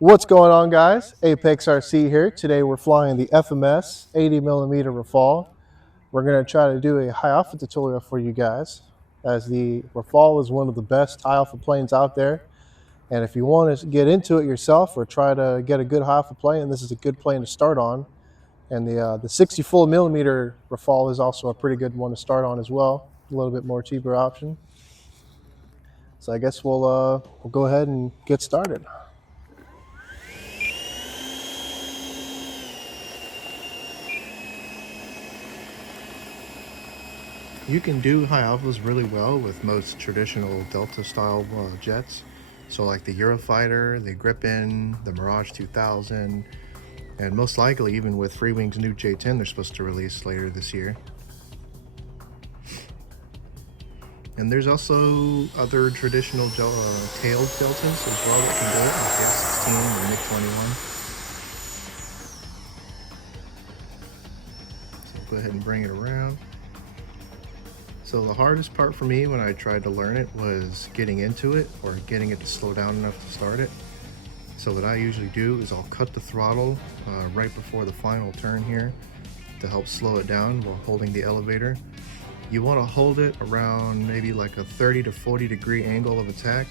What's going on, guys? Apex RC here. Today we're flying the FMS 80mm Rafale. We're going to try to do a high alpha tutorial for you guys, as the Rafale is one of the best high alpha planes out there. And if you want to get into it yourself or try to get a good high alpha plane, this is a good plane to start on. And the 64mm Rafale is also a pretty good one to start on as well. A little bit more cheaper option. So I guess we'll go ahead and get started. You can do high alphas really well with most traditional Delta style jets. So like the Eurofighter, the Gripen, the Mirage 2000, and most likely even with Freewing's new J10 they're supposed to release later this year. And there's also other traditional tailed Deltas as well that can do it, like the F-16 or MiG-21. So go ahead and bring it around. So the hardest part for me when I tried to learn it was getting into it or getting it to slow down enough to start it. So what I usually do is I'll cut the throttle right before the final turn here to help slow it down while holding the elevator. You want to hold it around maybe like a 30 to 40 degree angle of attack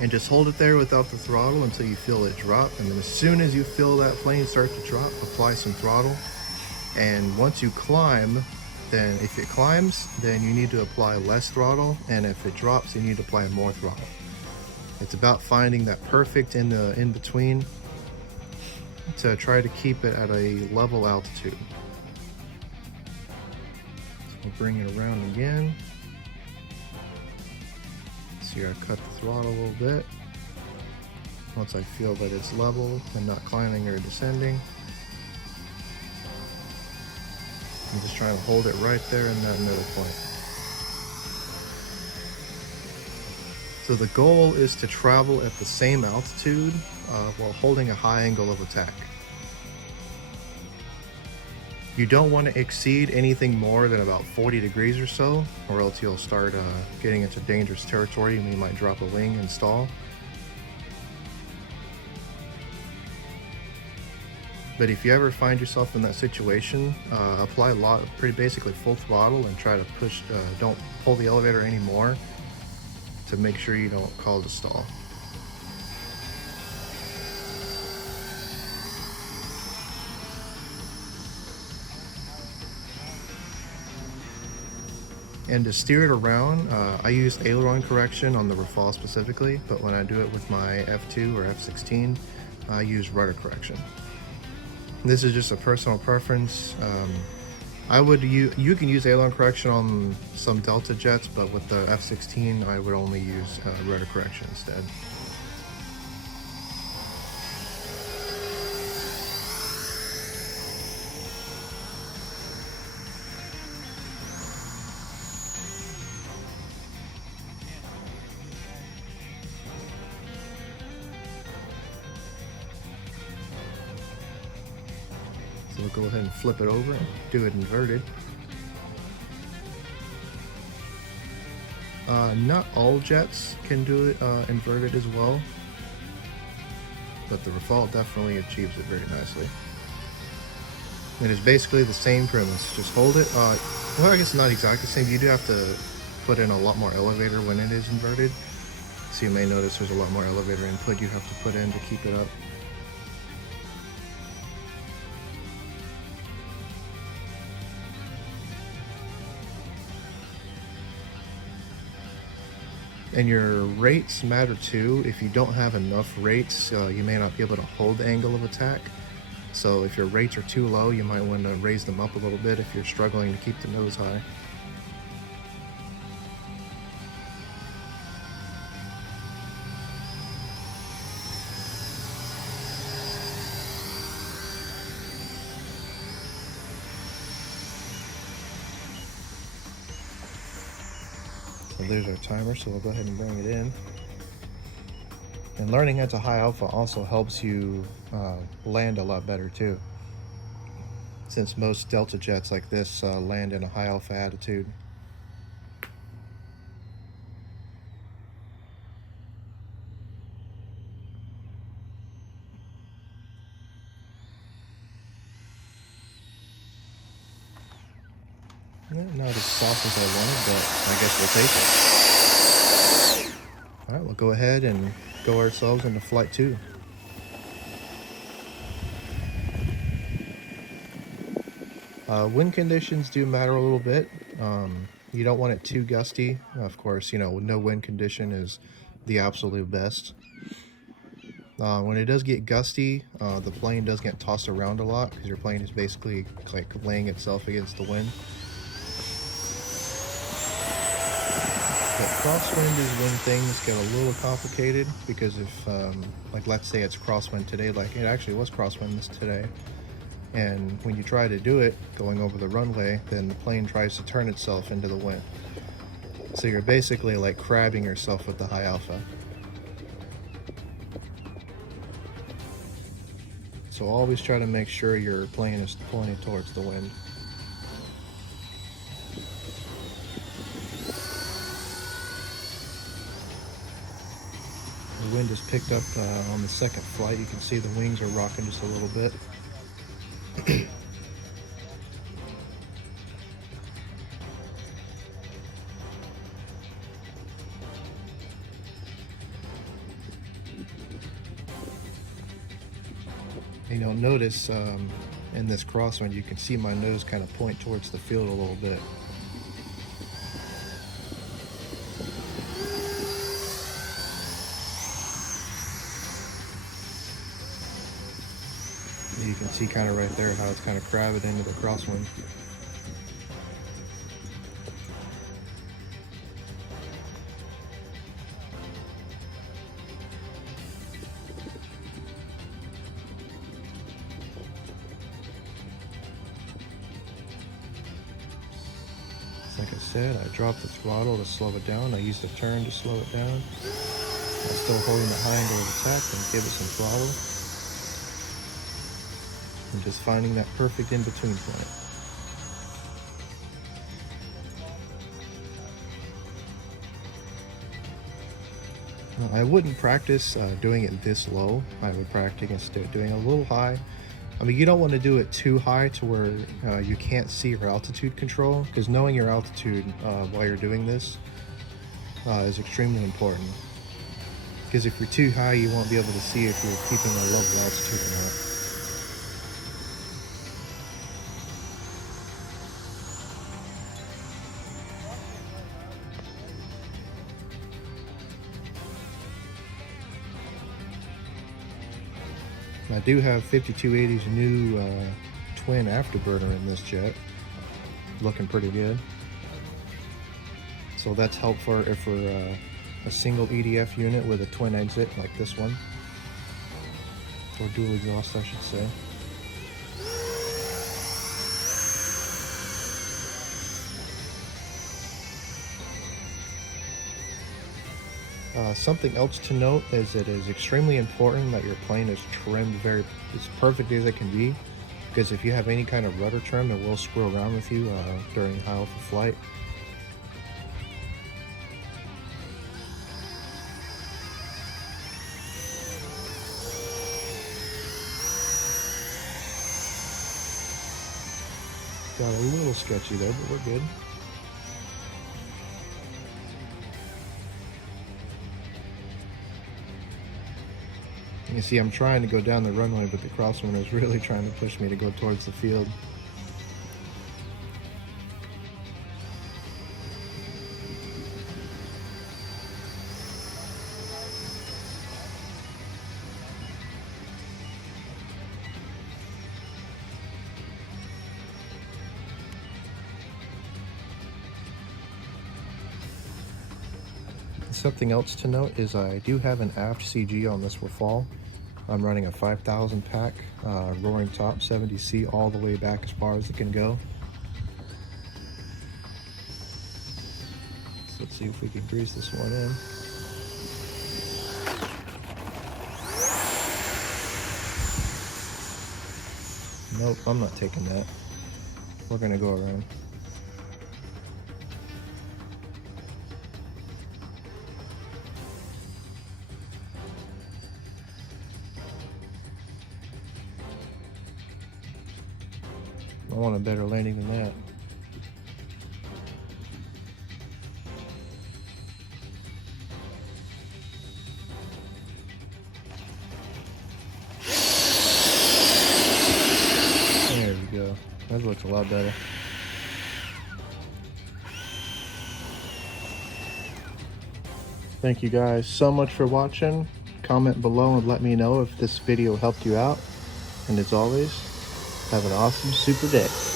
and just hold it there without the throttle until you feel it drop. And then as soon as you feel that plane start to drop, apply some throttle. And once you climb, then if it climbs, then you need to apply less throttle, and if it drops, you need to apply more throttle. It's about finding that perfect in between to try to keep it at a level altitude. So we'll bring it around again. See, I cut the throttle a little bit. Once I feel that it's level and not climbing or descending, I'm just trying to hold it right there in that middle point. So the goal is to travel at the same altitude while holding a high angle of attack. You don't want to exceed anything more than about 40 degrees or so, or else you'll start getting into dangerous territory and you might drop a wing and stall. But if you ever find yourself in that situation, apply pretty basically full throttle and try to push, don't pull the elevator anymore to make sure you don't cause a stall. And to steer it around, I use aileron correction on the Rafale specifically, but when I do it with my F2 or F16, I use rudder correction. This is just a personal preference. You can use aileron correction on some Delta jets, but with the F-16 I would only use rudder correction instead. So we'll go ahead and flip it over and do it inverted. Not all jets can do it inverted as well, but the Rafale definitely achieves it very nicely. It is basically the same premise, just hold it. Well, I guess not exactly the same. You do have to put in a lot more elevator when it is inverted. So you may notice there's a lot more elevator input you have to put in to keep it up. And your rates matter too. If you don't have enough rates, you may not be able to hold the angle of attack. So if your rates are too low, you might want to raise them up a little bit if you're struggling to keep the nose high. So there's our timer, so we'll go ahead and bring it in. And learning at a high alpha also helps you land a lot better too, since most Delta jets like this land in a high alpha attitude. Not as soft as I wanted, but I guess we'll take it. All right, we'll go ahead and go ourselves into flight 2. Wind conditions do matter a little bit. You don't want it too gusty. Of course, no wind condition is the absolute best. When it does get gusty, the plane does get tossed around a lot because your plane is basically like laying itself against the wind. But crosswind is when things get a little complicated, because if, like, let's say it's crosswind today, like it actually was crosswind today, and when you try to do it going over the runway, then the plane tries to turn itself into the wind. So you're basically like crabbing yourself with the high alpha. So always try to make sure your plane is pointed towards the wind. The wind is picked up on the second flight. You can see the wings are rocking just a little bit. Notice in this crosswind, you can see my nose kind of point towards the field a little bit. You can see kind of right there how it's kind of crabbing into the crosswind. Like I said, I dropped the throttle to slow it down. I used the turn to slow it down. I'm still holding the high end of the attack and give it some throttle. And just finding that perfect in-between point. Now, I wouldn't practice doing it this low. I would practice doing it a little high. I mean, you don't want to do it too high to where you can't see your altitude control, because knowing your altitude while you're doing this is extremely important. Because if you're too high, you won't be able to see if you're keeping a level altitude or not. I do have 5280's new twin afterburner in this jet, looking pretty good. So that's helpful if we're a single EDF unit with a twin exit like this one, or dual exhaust, I should say. Something else to note is it is extremely important that your plane is trimmed as perfect as it can be, because if you have any kind of rudder trim, it will screw around with you during high alpha flight. Got a little sketchy there, but we're good. You see, I'm trying to go down the runway, but the crosswind is really trying to push me to go towards the field. Something else to note is I do have an aft CG on this Rafale. I'm running a 5,000 pack RoaringTop 70C all the way back as far as it can go. So let's see if we can grease this one in. Nope, I'm not taking that. We're gonna go around. I want a better landing than that. we go. That looks a lot better. Thank you guys so much for watching. Comment below and let me know if this video helped you out. And as always, have an awesome super day.